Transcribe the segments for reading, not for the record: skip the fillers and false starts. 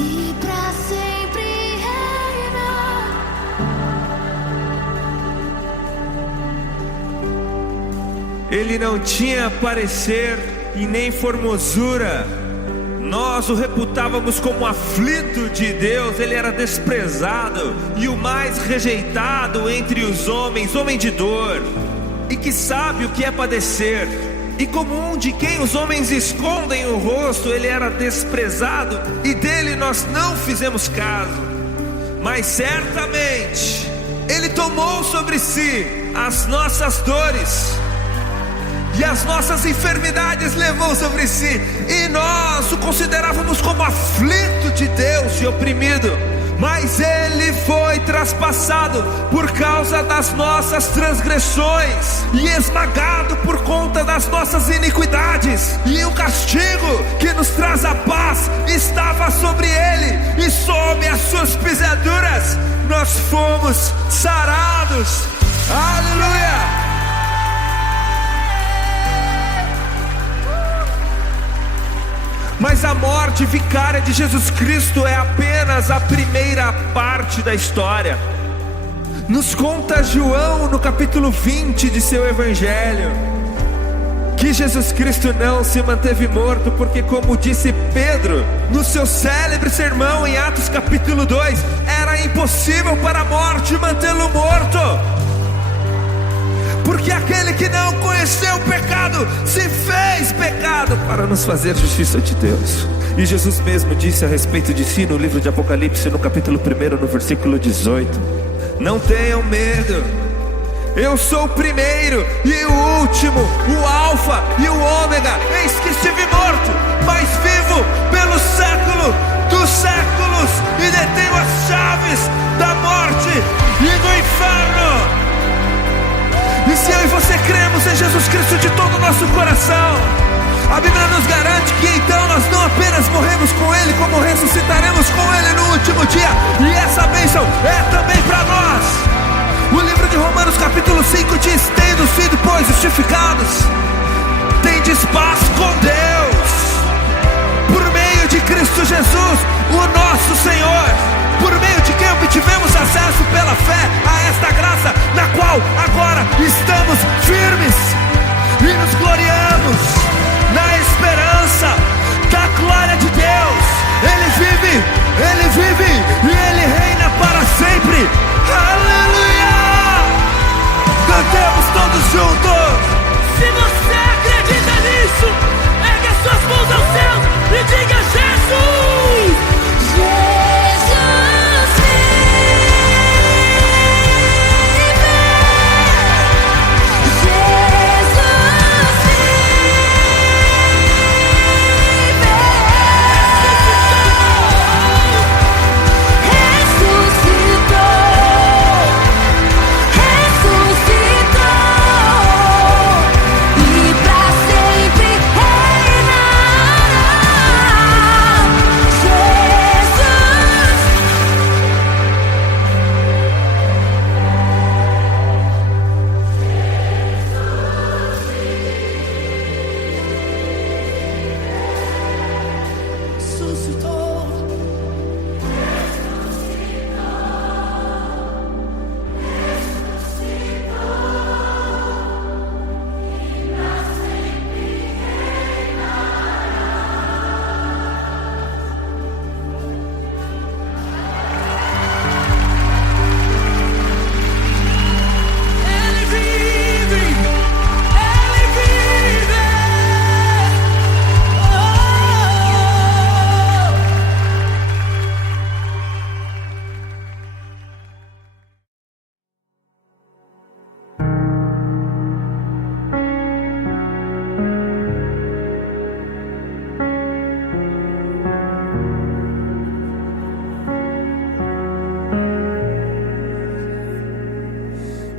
e pra sempre reinar. Ele não tinha parecer e nem formosura. Nós o reputávamos como aflito de Deus. Ele era desprezado e o mais rejeitado entre os homens, homem de dor, e que sabe o que é padecer. E como um de quem os homens escondem o rosto, ele era desprezado e dele nós não fizemos caso. Mas certamente ele tomou sobre si as nossas dores e as nossas enfermidades levou sobre si, e nós o considerávamos como aflito de Deus e oprimido. Mas ele foi traspassado por causa das nossas transgressões e esmagado por conta das nossas iniquidades. E o castigo que nos traz a paz estava sobre ele, e sob as suas pisaduras nós fomos sarados. Aleluia! Mas a morte vicária de Jesus Cristo é apenas a primeira parte da história. Nos conta João no capítulo 20 de seu evangelho que Jesus Cristo não se manteve morto, porque, como disse Pedro no seu célebre sermão em Atos capítulo 2, era impossível para a morte mantê-lo morto. Porque aquele que não conheceu o pecado se fez pecado para nos fazer justiça de Deus. E Jesus mesmo disse a respeito de si no livro de Apocalipse, no capítulo 1, no versículo 18: não tenham medo, eu sou o primeiro e o último, o alfa e o ômega. Eis que estive morto, mas vivo pelo século dos séculos, e detenho as chaves da morte e do inferno. E se eu e você cremos em Jesus Cristo de todo o nosso coração, a Bíblia nos garante que então nós não apenas morremos com Ele, como ressuscitaremos com Ele no último dia. E essa bênção é também para nós. O livro de Romanos capítulo 5 diz: tendo sido, pois, justificados, tendes paz com Deus, por meio de Cristo Jesus, o nosso Senhor, por meio de quem obtivemos acesso pela fé a esta graça, na qual agora estamos firmes e nos gloriamos na esperança da glória de Deus. Ele vive e Ele reina para sempre. Aleluia! Cantemos todos juntos. Se você acredita nisso, ergue as suas mãos aos céus e diga: Jesus! Jesus vive, Jesus ressuscitou, e pra sempre reinará.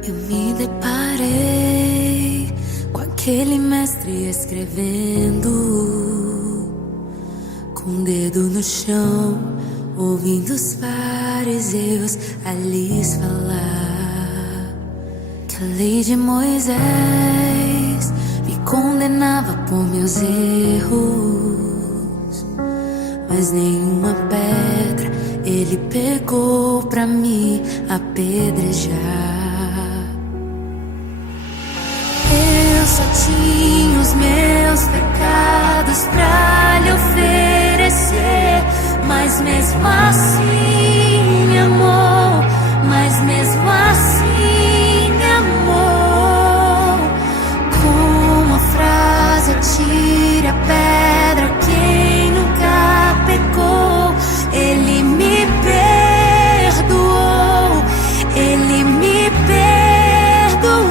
Eu me deparei com aquele mestre escrevendo, com o dedo no chão, ouvindo os fariseus a lhes falar que a lei de Moisés me condenava por meus erros, mas nenhuma pedra ele pegou pra me apedrejar. Eu só tinha os meus pecados pra lhe oferecer, mas mesmo assim me amou, mas mesmo assim me amou. Com uma frase atire a pedra quem nunca pecou. Ele me perdoou, ele me perdoou.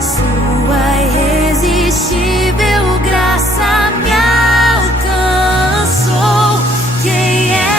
Sua irresistível graça me alcançou. Quem é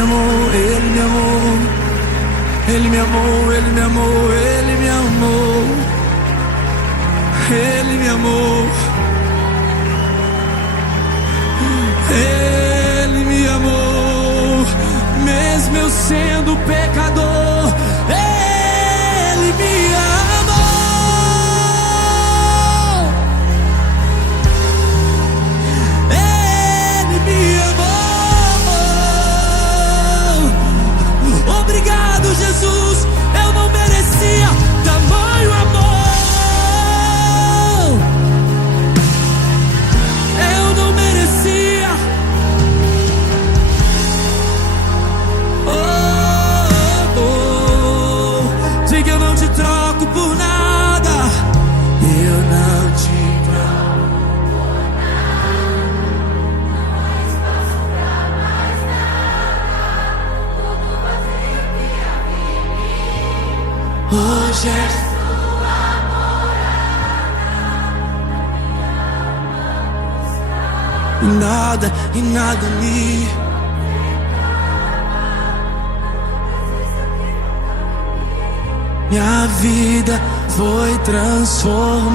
amou, Ele me amou. Ele me amou, Ele me amou, Ele me amou. Ele me amou. Ele me amou, mesmo eu sendo pecador. Ele me amou. Ele me amou. Obrigado, Jesus. Eu não merecia tamanho amor. Eu não merecia. Diga, eu não te troco por nada. Eu não te troco por nada. Não há espaço pra mais nada. Tudo vazio que havia em mim. Hoje é sua morada. Na minha alma buscar. Nada e nada me. Minha vida foi transformada.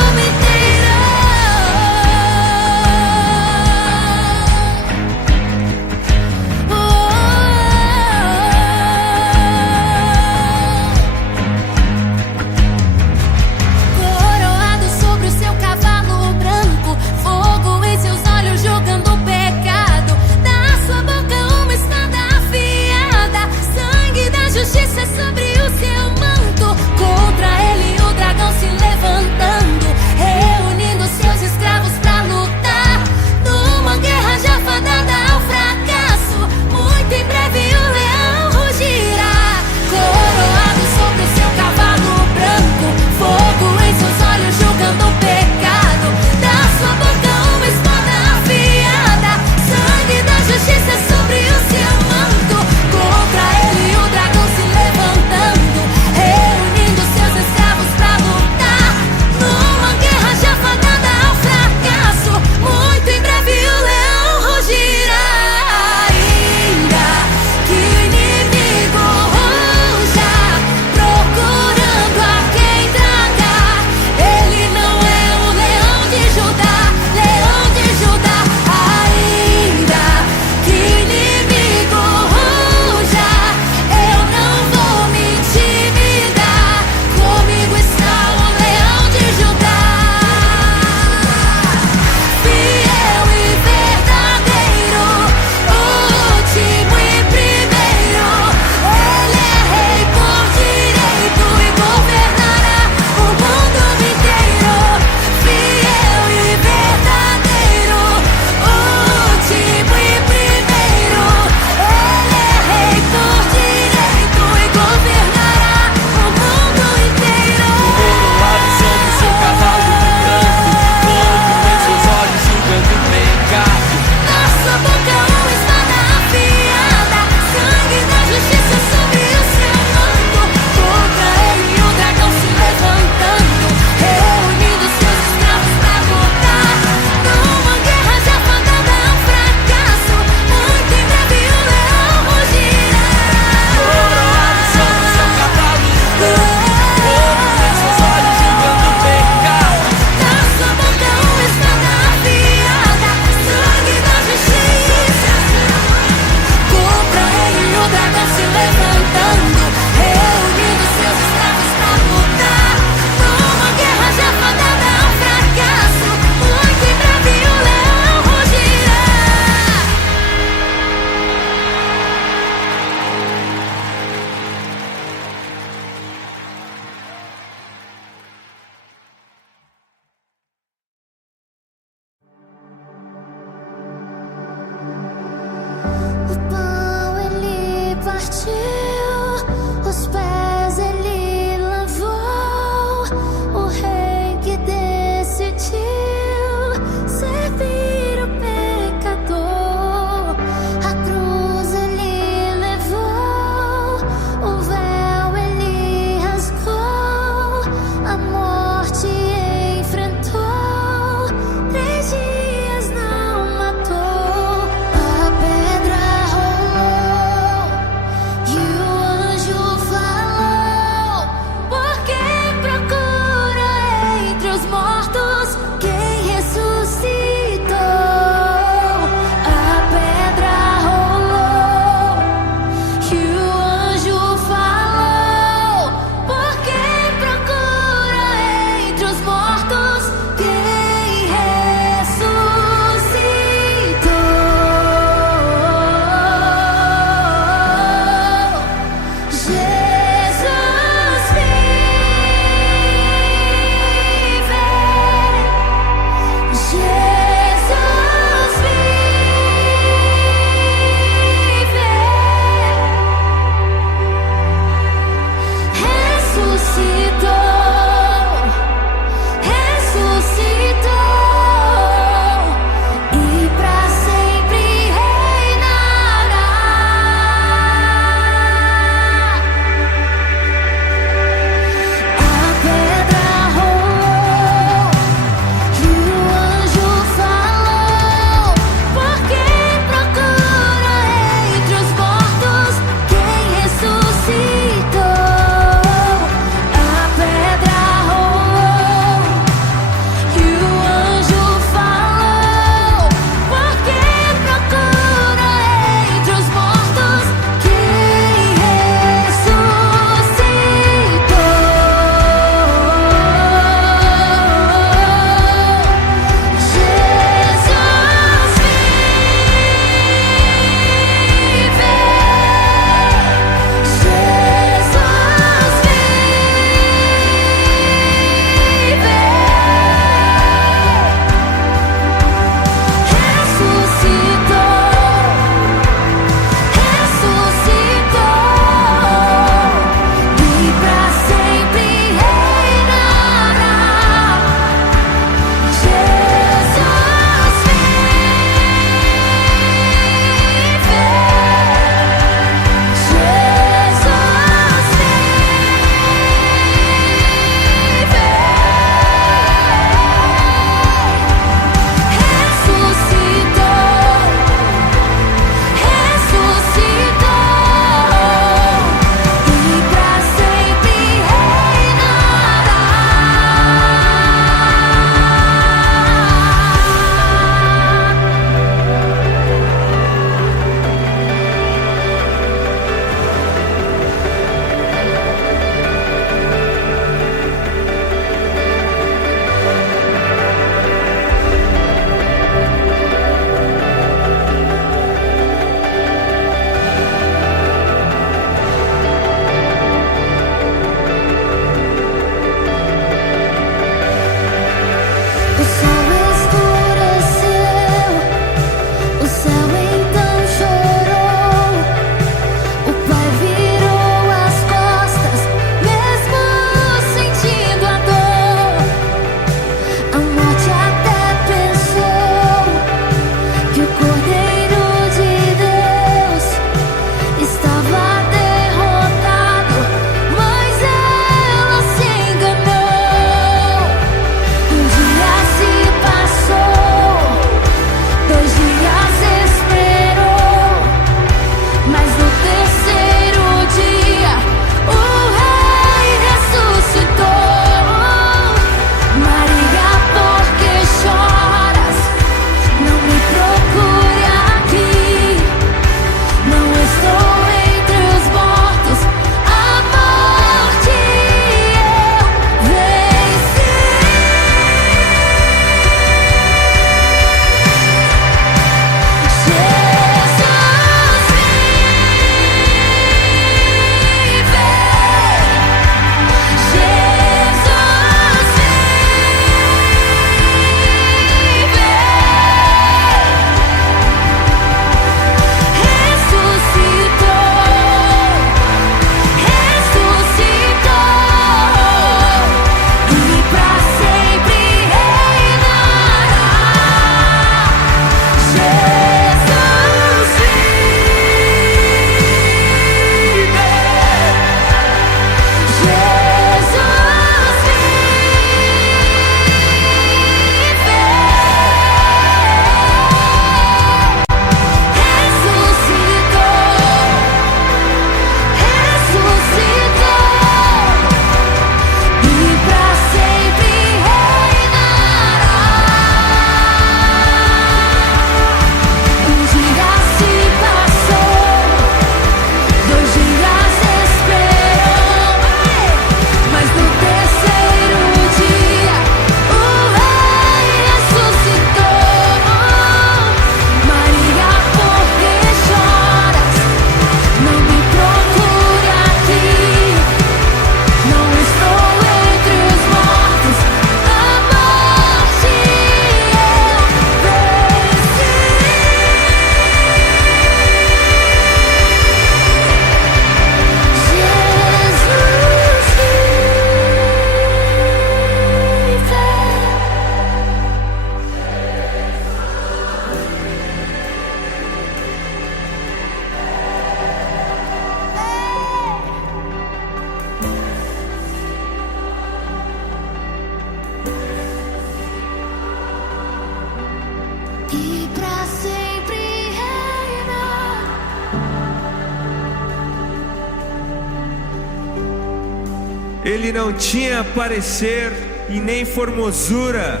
Ele não tinha parecer e nem formosura.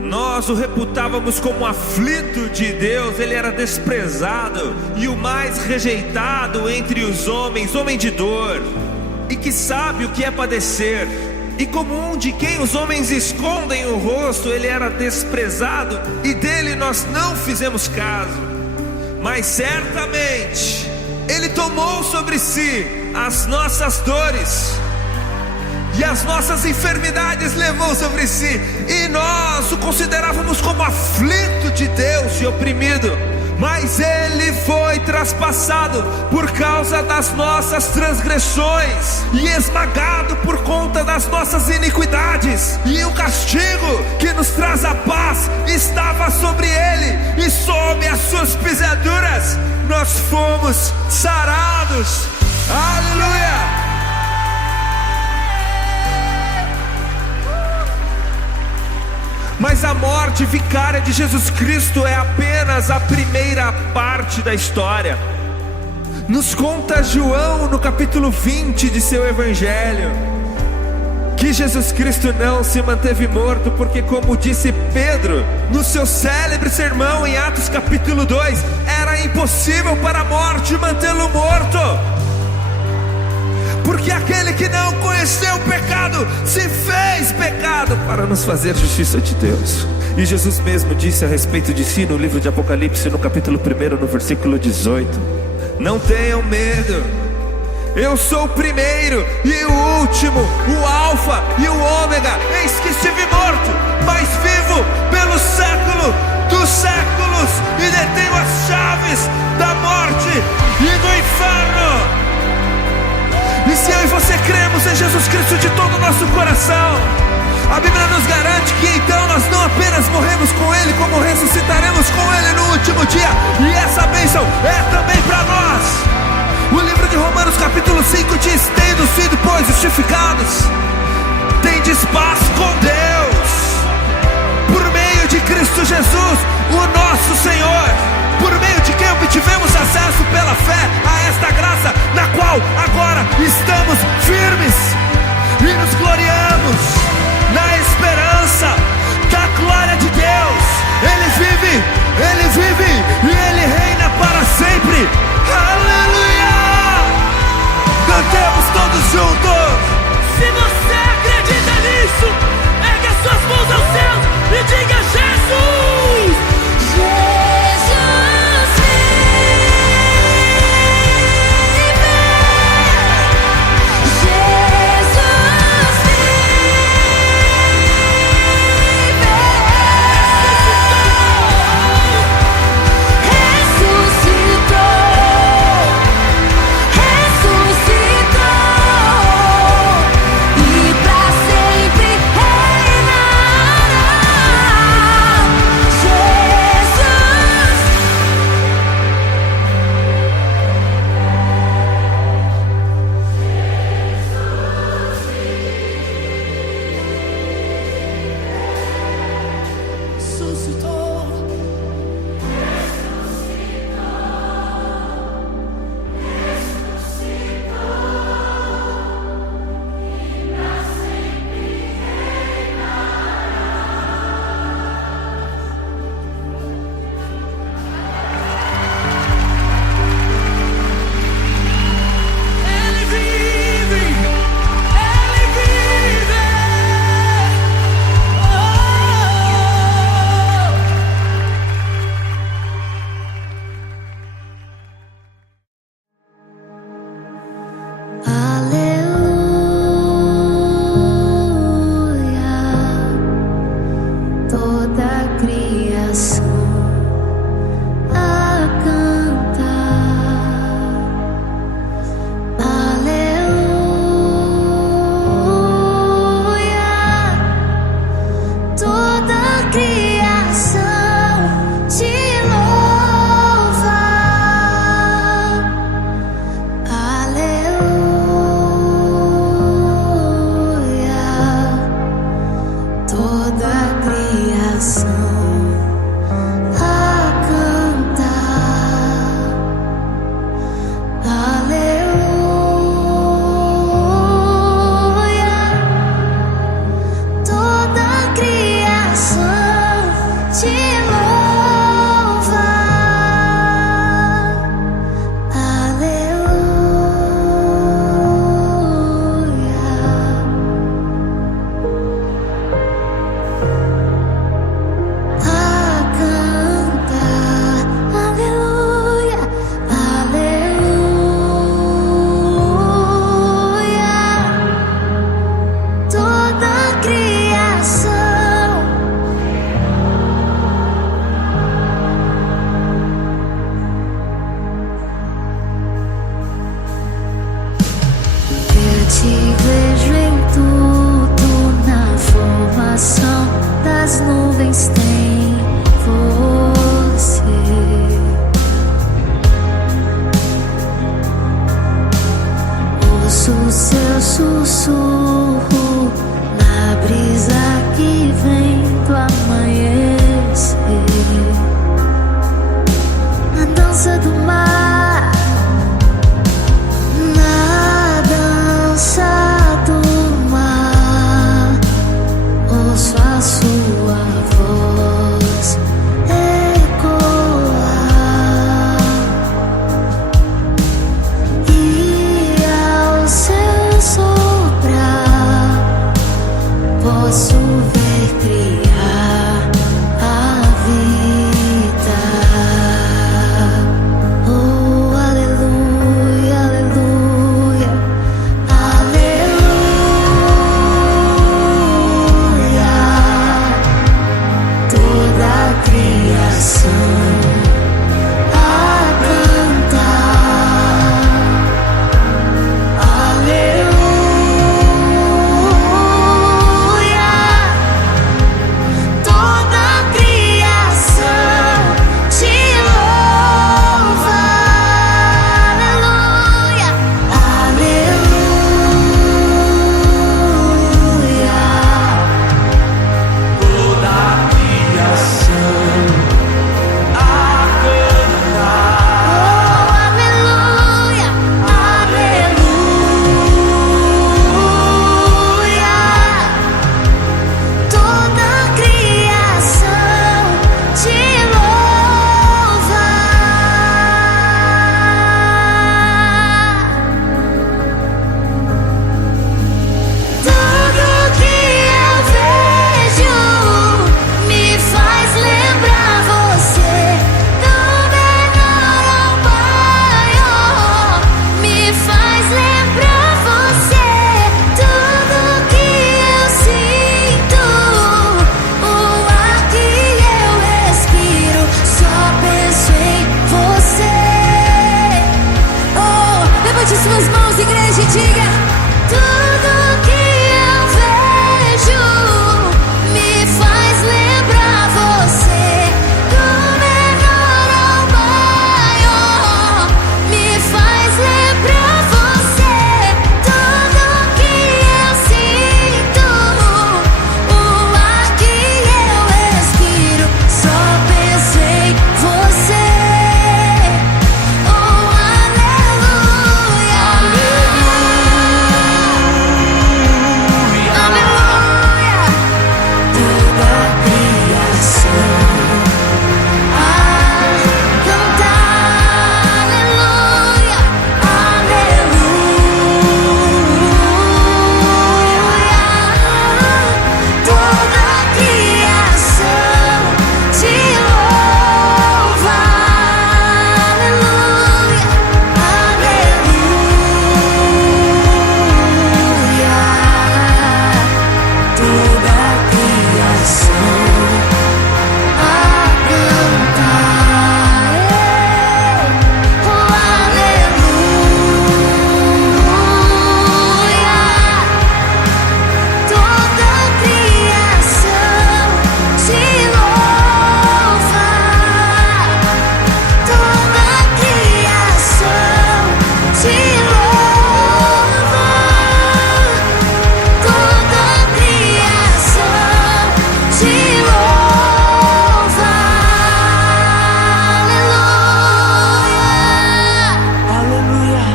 Nós o reputávamos como aflito de Deus. Ele era desprezado e o mais rejeitado entre os homens, homem de dor, e que sabe o que é padecer. E como um de quem os homens escondem o rosto, ele era desprezado e dele nós não fizemos caso. Mas certamente ele tomou sobre si as nossas dores e as nossas enfermidades levou sobre si, e nós o considerávamos como aflito de Deus e oprimido. Mas ele foi traspassado por causa das nossas transgressões e esmagado por conta das nossas iniquidades. E o castigo que nos traz a paz estava sobre ele, e sob as suas pisaduras nós fomos sarados. Aleluia! Mas a morte vicária de Jesus Cristo é apenas a primeira parte da história. Nos conta João no capítulo 20 de seu evangelho que Jesus Cristo não se manteve morto, porque, como disse Pedro no seu célebre sermão em Atos capítulo 2, era impossível para a morte mantê-lo morto. Porque aquele que não conheceu o pecado se fez pecado para nos fazer justiça de Deus. E Jesus mesmo disse a respeito de si no livro de Apocalipse, no capítulo 1, no versículo 18: não tenham medo, eu sou o primeiro e o último, o alfa e o ômega. Eis que estive morto, mas vivo pelo século dos séculos, e detenho as chaves da morte e do inferno. E se eu e você cremos em Jesus Cristo de todo o nosso coração, a Bíblia nos garante que então nós não apenas morremos com Ele, como ressuscitaremos com Ele no último dia. E essa bênção é também para nós. O livro de Romanos capítulo 5 diz: tendo sido, pois, justificados, tendes paz com Deus, por meio de Cristo Jesus, o nosso Senhor, por meio de quem obtivemos acesso pela fé a esta graça, na qual agora estamos firmes e nos gloriamos na esperança da glória de Deus. Ele vive e Ele reina para sempre. Aleluia! Cantemos todos juntos. Se você acredita nisso, ergue as suas mãos aos céus e diga: Jesus! Ressuscitou, e pra sempre te vejo em tudo, na formação das nuvens tem você. Ouço o seu sussurro na brisa que vem do amanhecer, a dança do mar, na dança do mar. Ouço a sua voz ecoar, e ao seu soprar posso ver criar a vida. Oh, aleluia, aleluia, aleluia. Toda a criação a cantar. Aleluia. Toda a criação te louva. Aleluia. Aleluia. Toda a criação a cantar. Oh, aleluia. Aleluia. Toda a criação te louva. Tudo que eu vejo me faz lembrar você, do menor ao maior, me faz lembrar você. Tudo que eu sinto, o ar que eu respiro, só penso em você. Oh, levante suas mãos, igreja, e diga: tudo que eu vejo me faz lembrar você, do menor ao maior, me faz lembrar você. Tudo que eu sinto, o ar que eu respiro, só penso em você. Oh, aleluia. Aleluia. Toda a criação a cantar. Aleluia. Aleluia. Toda a criação te louva. Aleluia. Aleluia. Toda a criação a cantar. Oh, aleluia. Toda a criação te louva. Toda a criação te louva. Toda a criação te louva. Aleluia. Aleluia.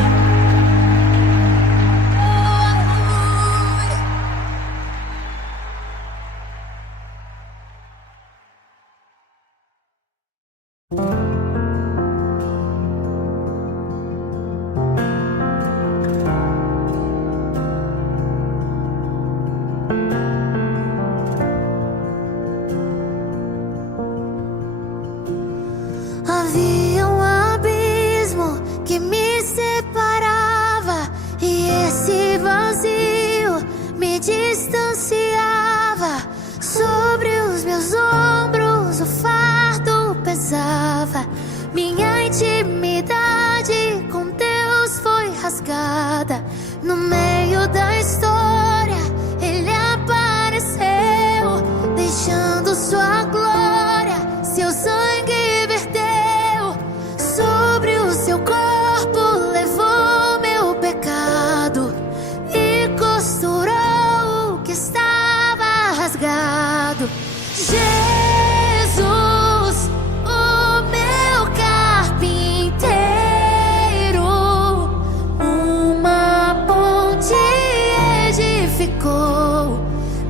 Havia um abismo que me separava, e esse vazio me distanciava. Sobre os meus ombros o fardo pesava. Minha intimidade com Deus foi rasgada. No meio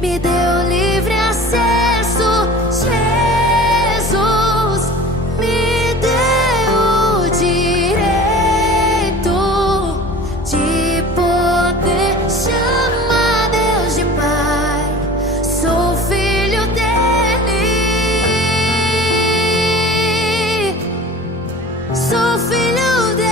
me deu livre acesso. Jesus me deu o direito de poder chamar Deus de Pai. Sou filho dele, sou filho dele.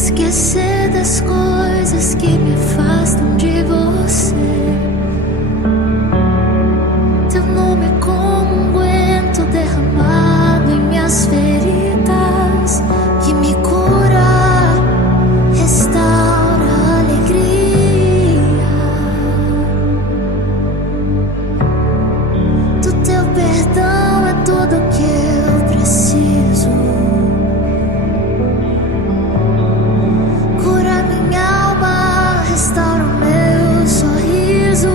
esquecer das coisas que me afastam de você. Teu nome é como um unguento derramado em minhas feridas, que me cura, restaura a alegria. Do teu perdão é tudo o que eu preciso. Cura minha alma, restaura o meu sorriso.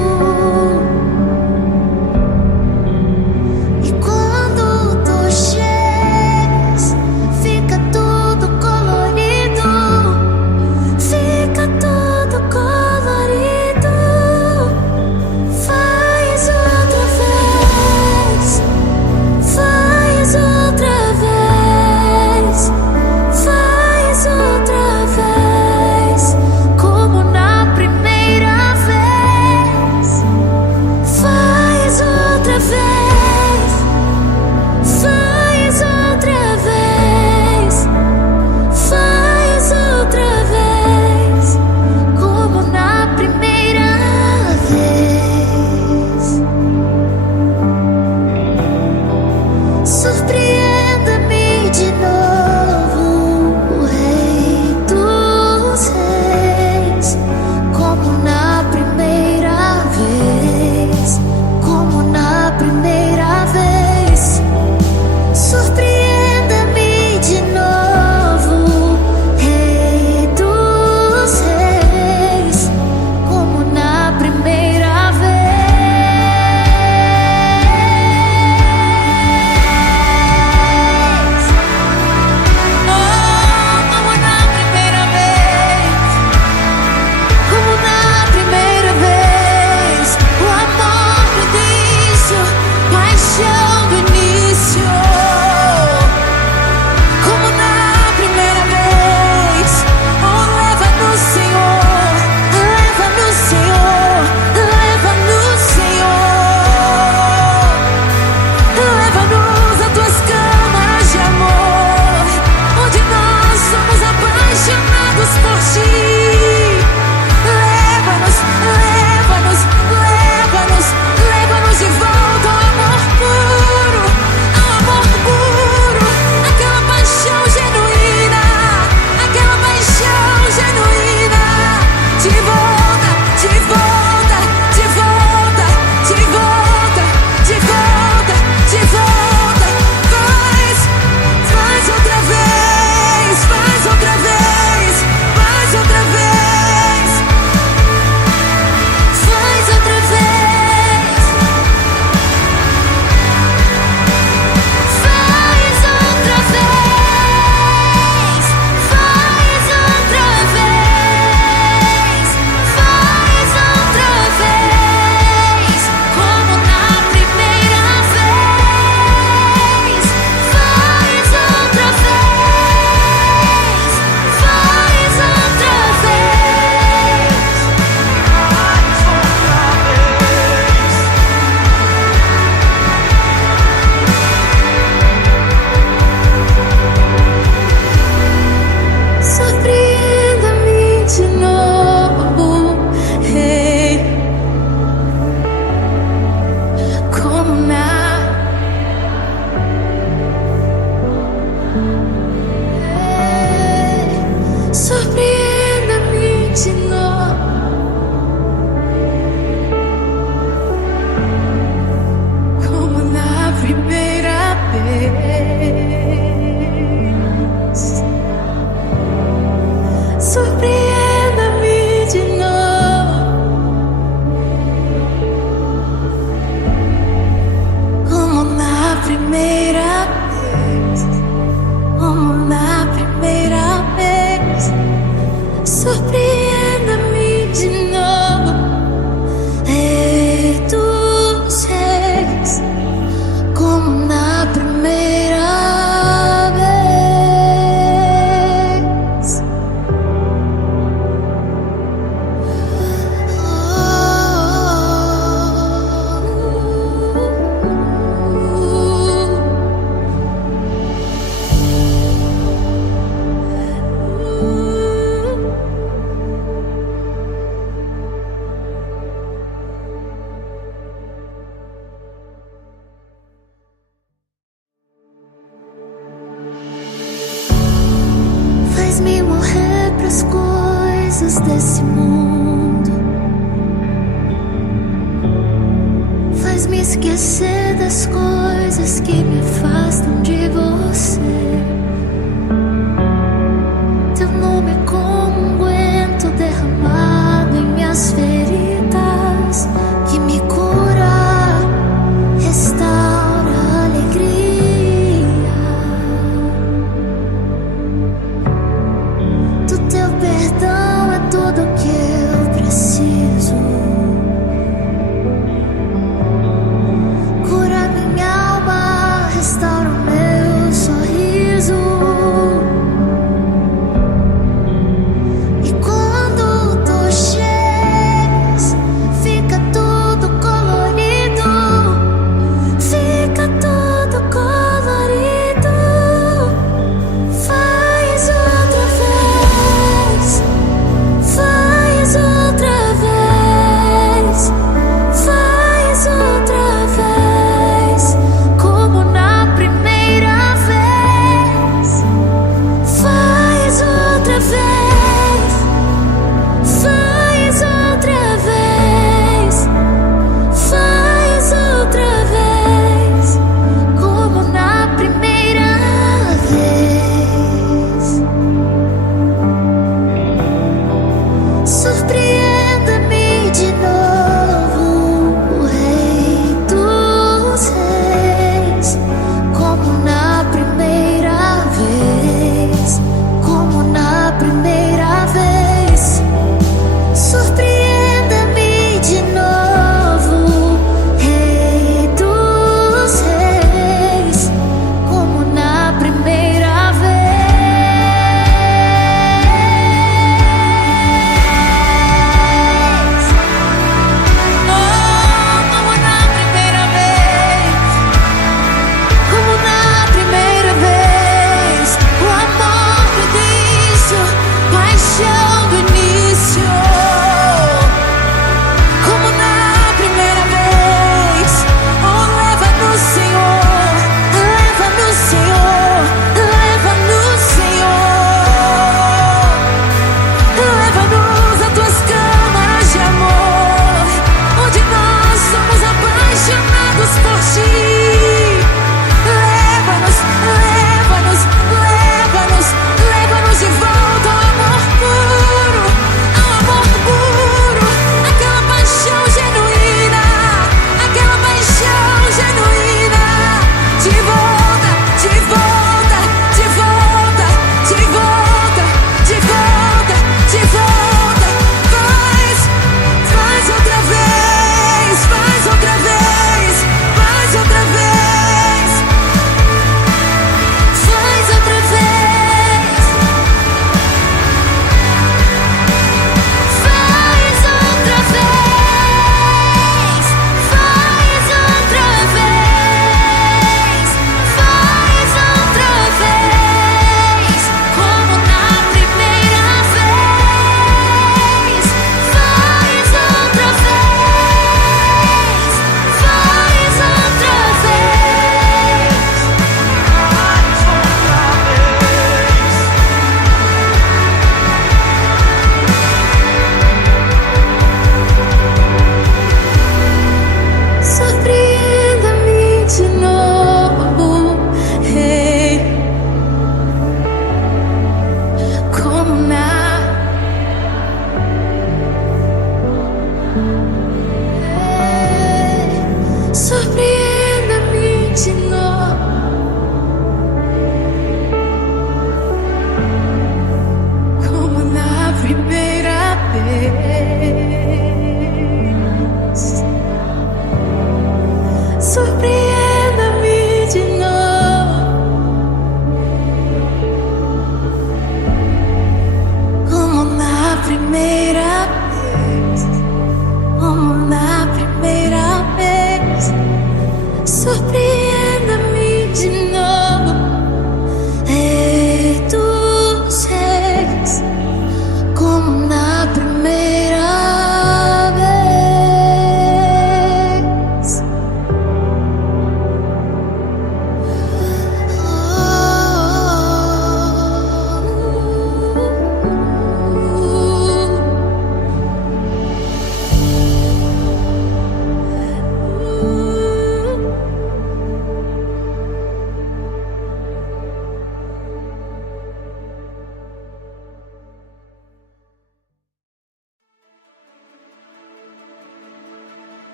E quando tu chegas, fica tudo colorido. Fica tudo colorido. Faz outra vez. Faz outra vez. Faz outra vez. Como na primeira vez. Faz outra vez. Faz outra vez. Faz outra vez. Como na primeira vez. Surpreenda-me de novo, Rei dos Reis. Como na primeira vez. Como na primeira vez. Surpreenda-me de novo, Rei dos Reis. Como na primeira vez. Oh, como na primeira vez. Como na primeira vez. O amor do início, paixão do início. Como na primeira vez. Oh, leva-nos, Senhor. Leva-nos, Senhor. Leva-nos, Senhor. Leva-nos a tuas câmaras de amor, onde nós somos apaixonados por ti. Leva-nos, leva-nos, leva-nos, leva-nos de volta ao amor puro, aquela paixão genuína, aquela paixão genuína. De volta, de volta, de volta, de volta, de volta, de volta. Faz outra vez, faz outra vez, faz outra vez. Faz outra vez. Faz outra vez. Faz outra vez. Faz outra vez. Como na primeira vez. Faz outra vez. Faz outra vez. Surpreenda-me de novo, Rei. Como na surpreenda-me de novo. Como na primeira vez. Surpreenda-me de novo. Como na primeira vez. Como coisas desse mundo. Faz-me esquecer das coisas que me afastam de você. Teu nome é como um unguento derramado em minhas feridas, que me cura, restaura a alegria. Do teu perdão é tudo que eu preciso. Cura minha alma, restaura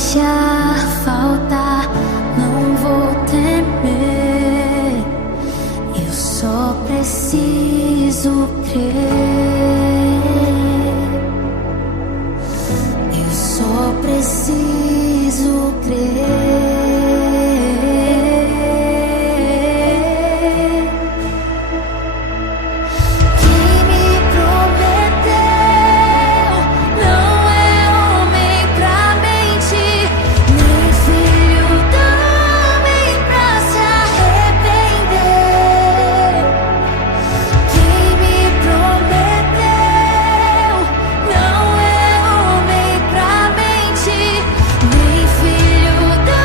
deixar faltar, não vou temer. Eu só preciso crer. Eu só preciso crer. Nem filho da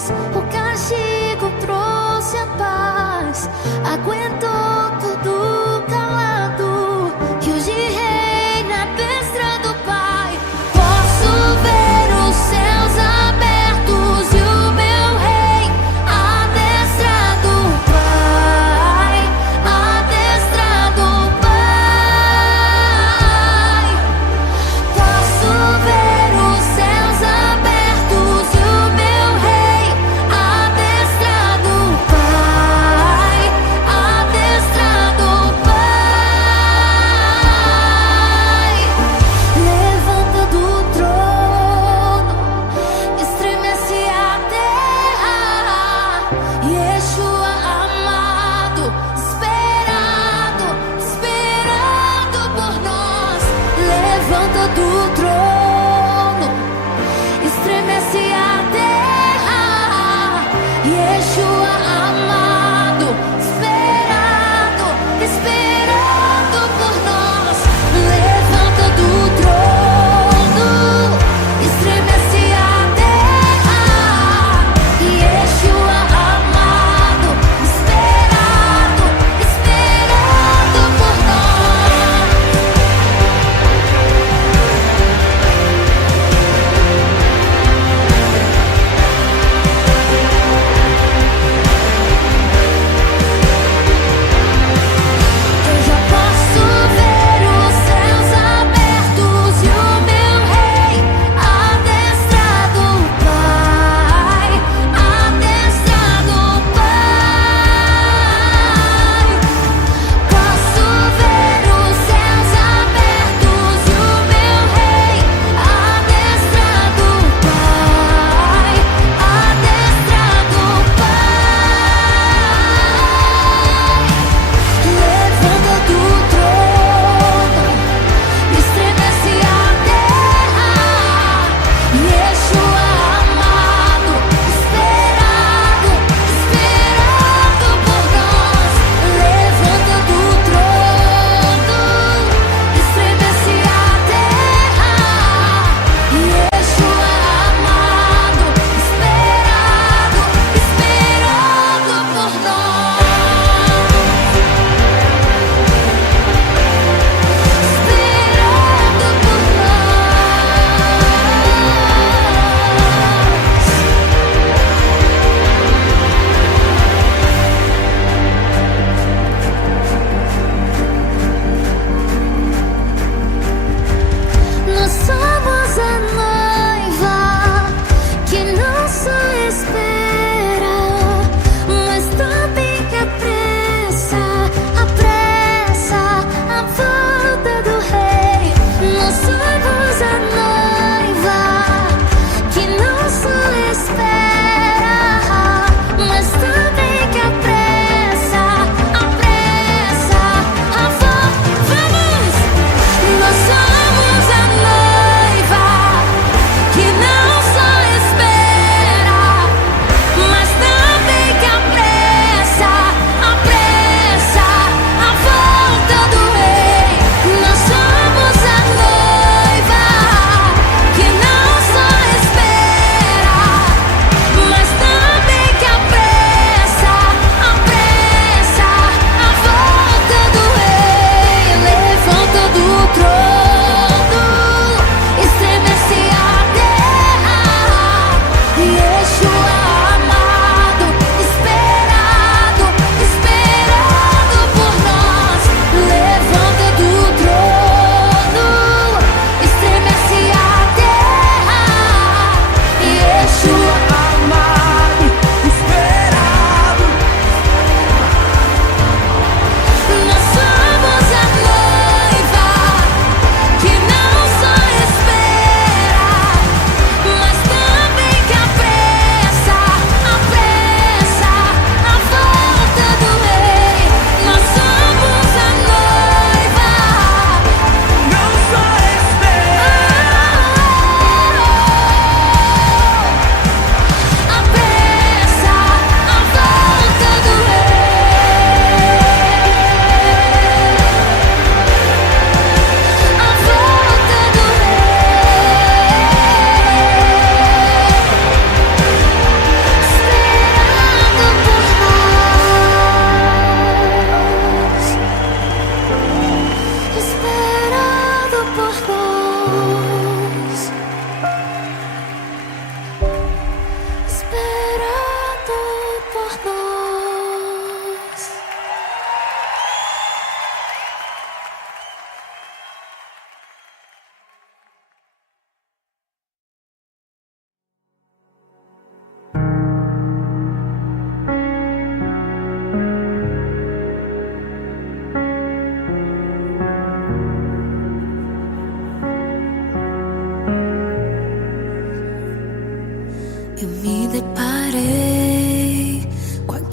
cruz, o castigo trouxe a paz, aguentou tudo calado, e hoje reina à destra do Pai. Posso ver os céus abertos e o meu rei à destra do Pai, à destra do Pai. Posso ver os céus abertos e o meu rei à destra do Pai, à destra do Pai. Levanta do trono, estremece a terra, Yeshua amado, esperado, esperado por nós. Levanta do trono, estremece a terra, Yeshua amado, esperado, esperado por nós. Levanta do trono, estremece a terra, Yeshua amado,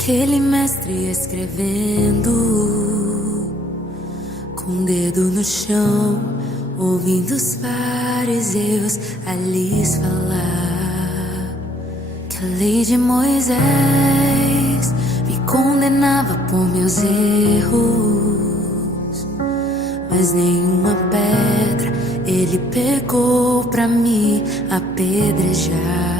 Aquele mestre escrevendo, com o dedo no chão, ouvindo os fariseus a lhes falar que a lei de Moisés me condenava por meus erros, mas nenhuma pedra ele pegou pra me apedrejar.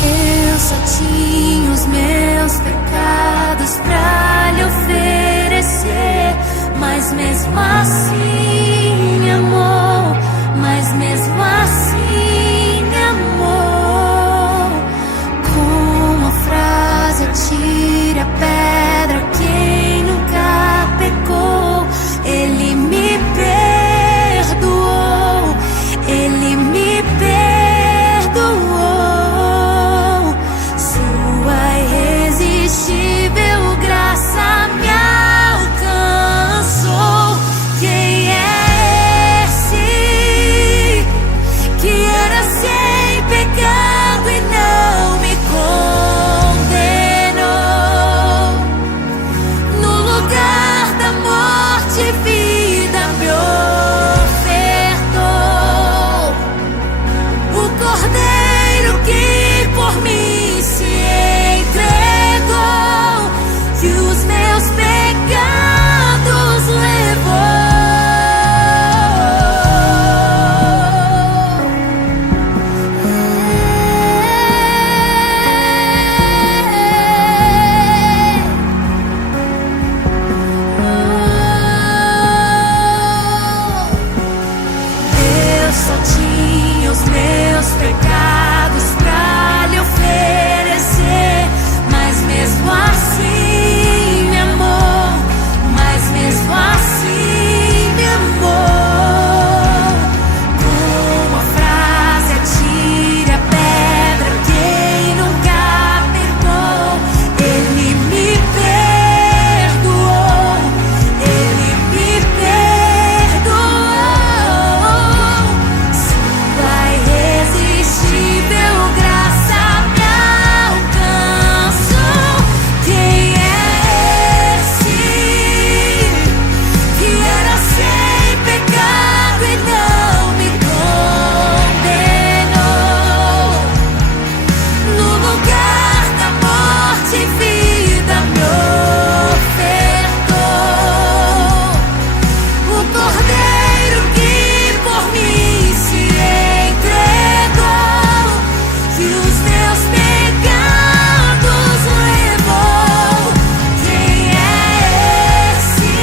Eu só tinha os meus pecados pra lhe oferecer, mas mesmo assim me amou, mas mesmo assim me amou. Com a frase atire a pedra quem nunca pecou, ele me perdoou, ele me perdoou. Sua irresistível graça me alcançou. Quem é esse que era sem pecado e não me condenou? No lugar da morte, vida me ofertou. O Cordeiro que por mim se entregou, que os meus pecados levou. Eu só tinha os meus pecados pra lhe oferecer, mas mesmo assim me amou, mas mesmo assim me amou. Com a frase atire a pedra quem nunca pecou, ele me perdoou, ele me perdoou. Sua irresistível graça me alcançou. Quem é esse que era sem pecado e não me condenou? No lugar da morte, vida me ofertou. O Cordeiro que por mim se entregou, que os meus pecados levou. Quem é esse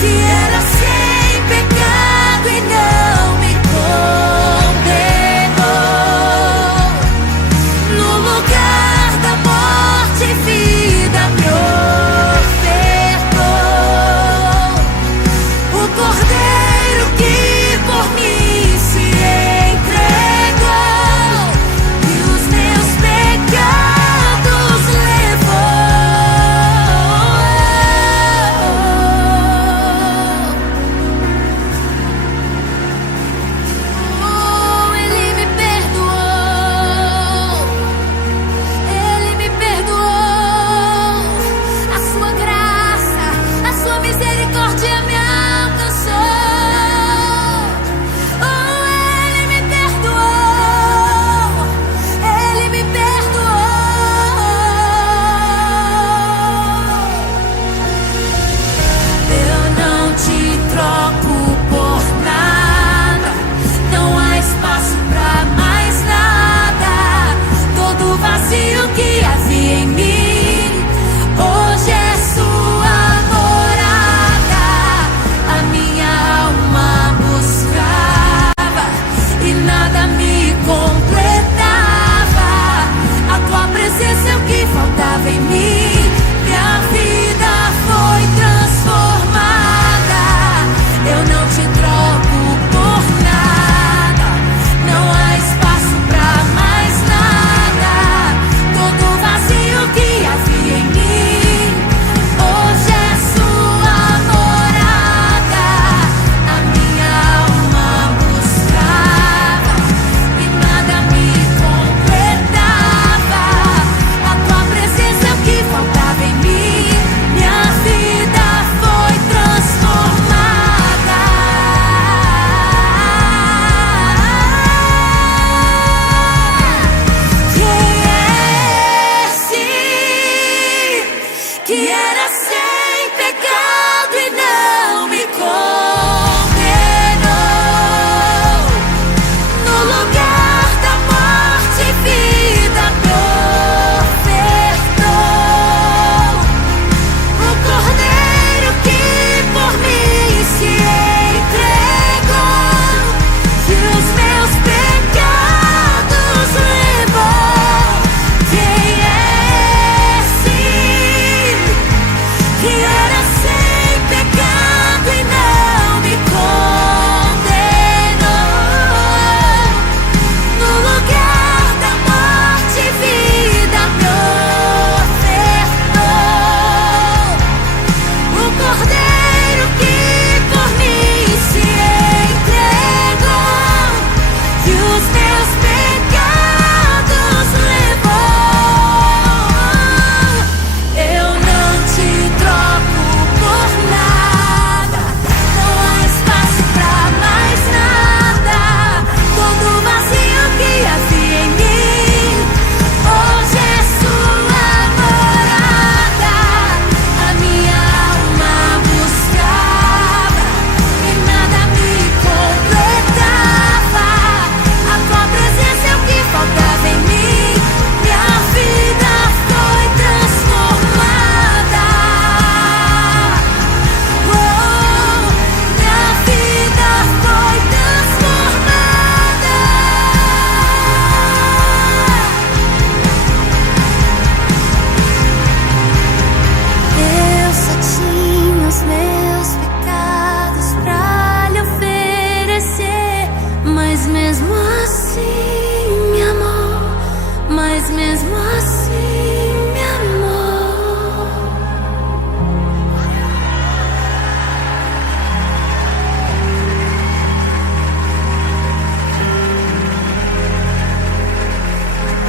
que era sem pecado e não me condenou? No lugar da morte,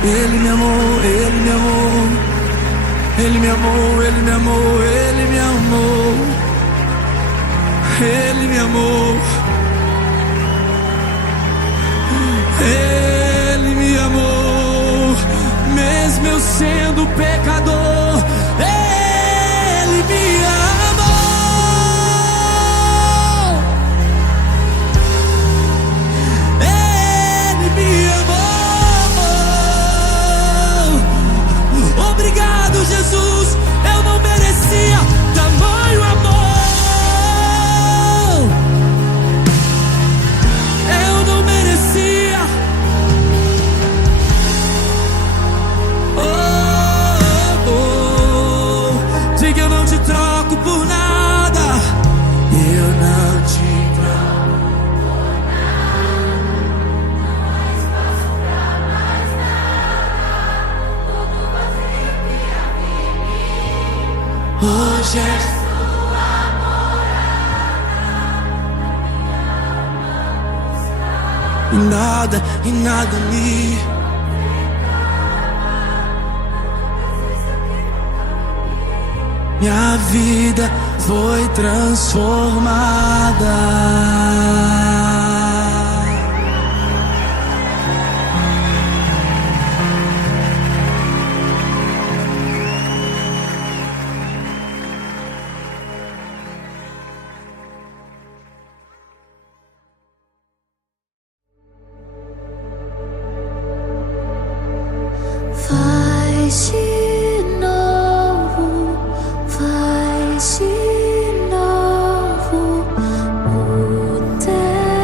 Ele me amou, Ele me amou, Ele me amou, Ele me amou, Ele me amou, Ele me amou, Ele me amou, mesmo eu sendo pecador, Ele me amou, Ele me amou. Obrigado, Jesus, eu não merecia tamanho amor. Eu não merecia. Diga, eu não te troco por nada. Eu não te troco por nada. Não espaço pra mais nada. Tudo vazio que havia em mim. Hoje é sua morada. E nada me. Minha vida foi transformada. Faz de novo, faz de novo o teu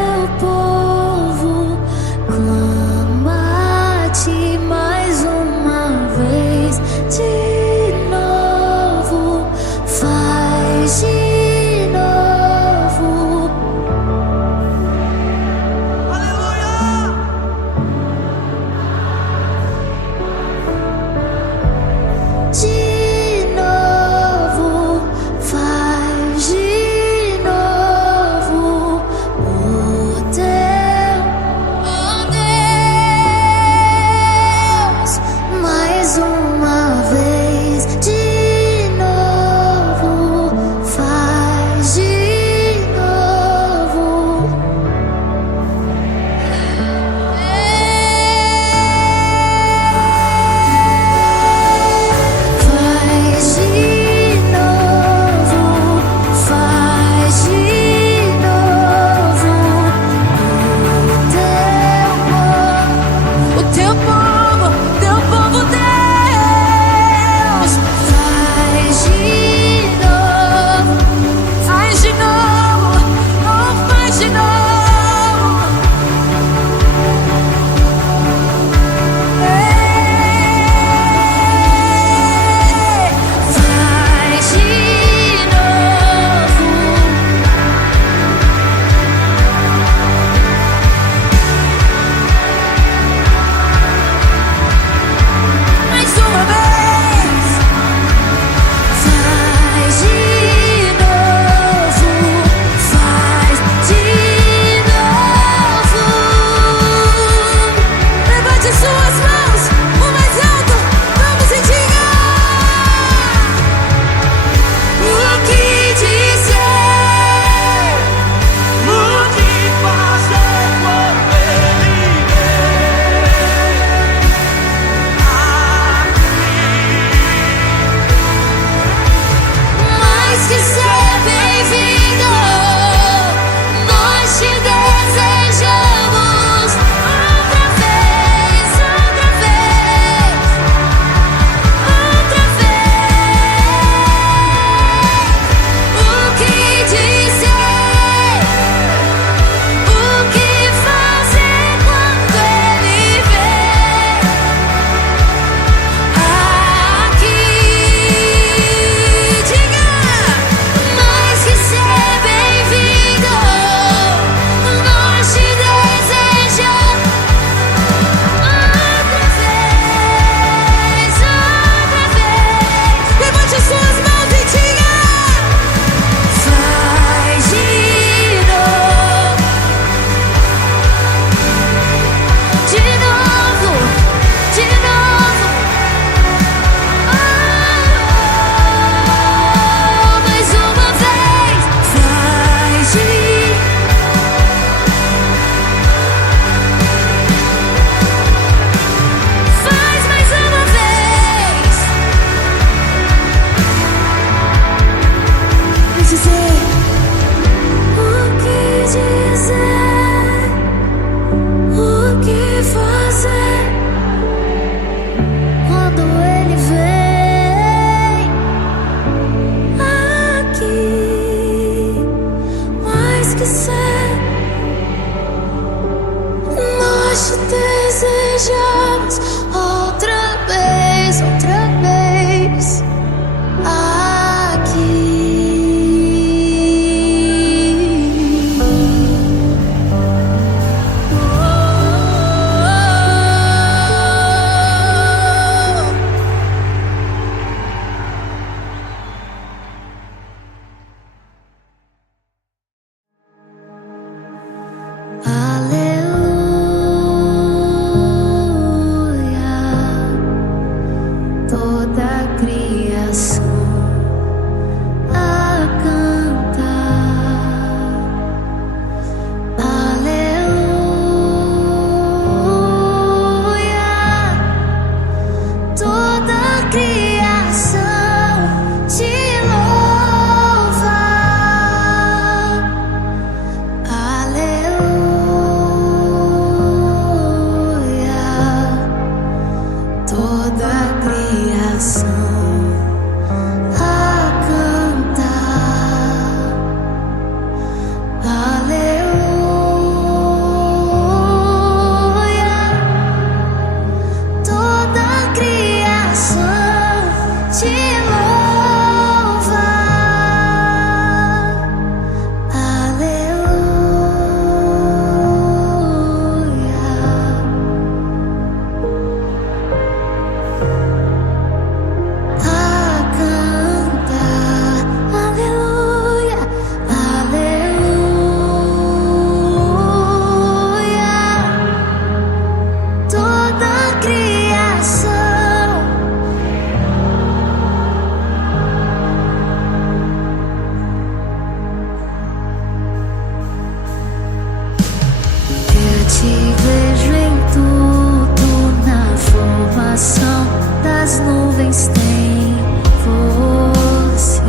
Te vejo em tudo, na formação das nuvens tem você.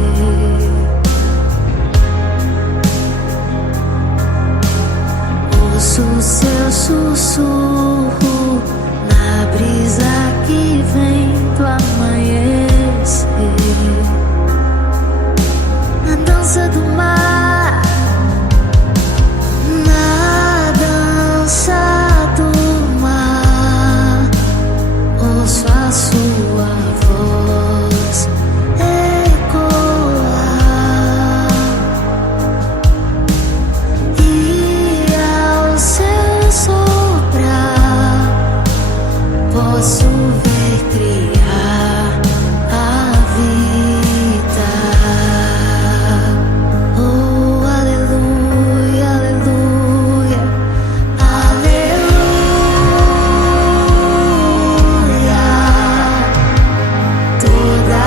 Ouço o seu sussurro na brisa que vem do amanhecer, na dança do mar, na dança do mar. Ouço a sua voz ecoar, e ao seu soprar posso ver criar a vida. Oh, aleluia, aleluia, aleluia. Toda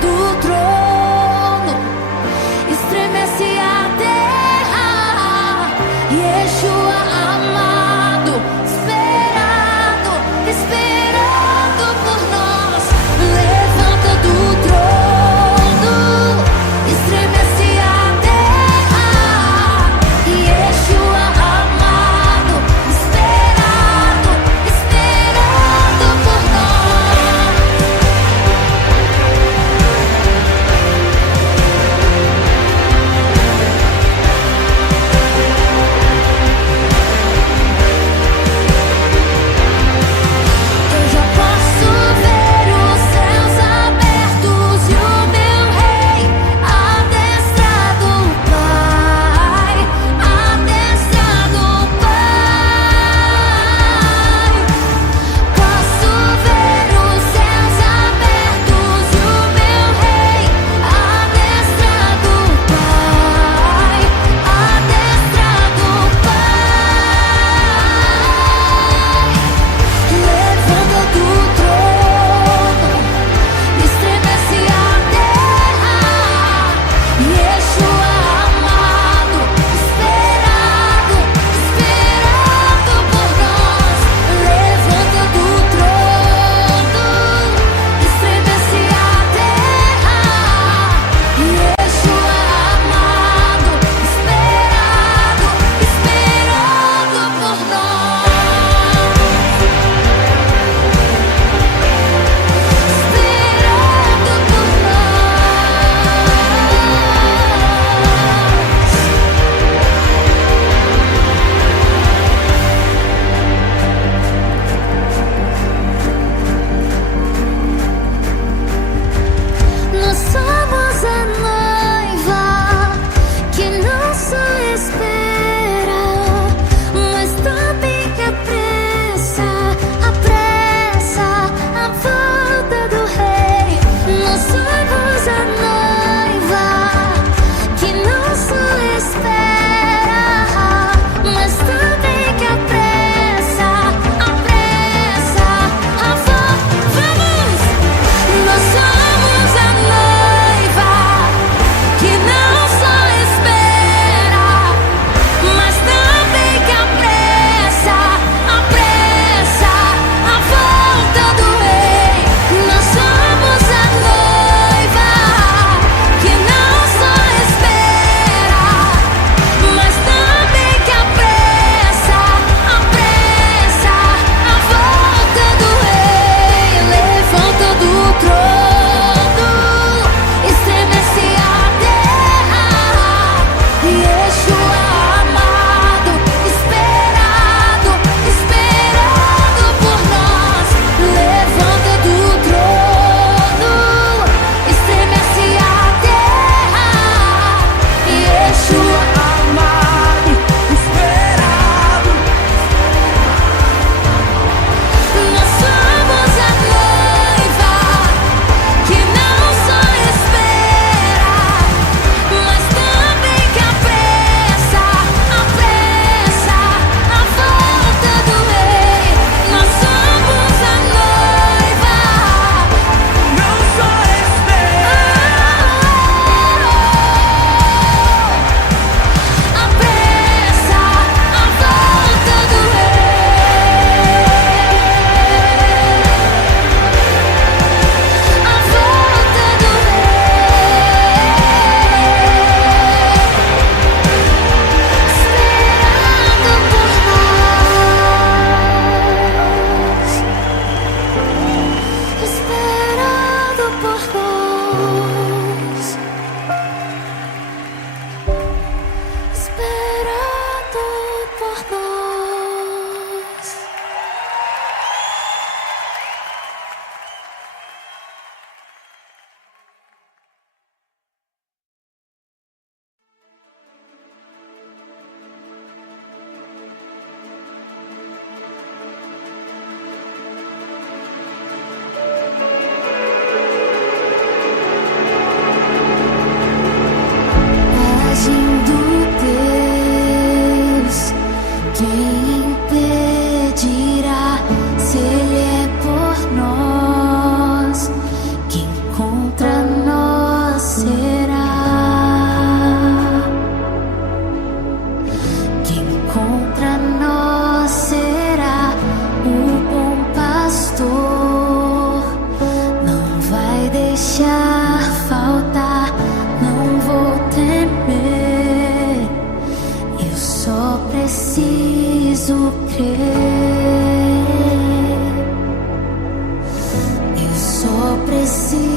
do trono, estremece a terra. Yeshua amado, esperando por nós. Levanta do trono, estremece a terra. Yeshua amado, esperando por nós. crer. Eu só preciso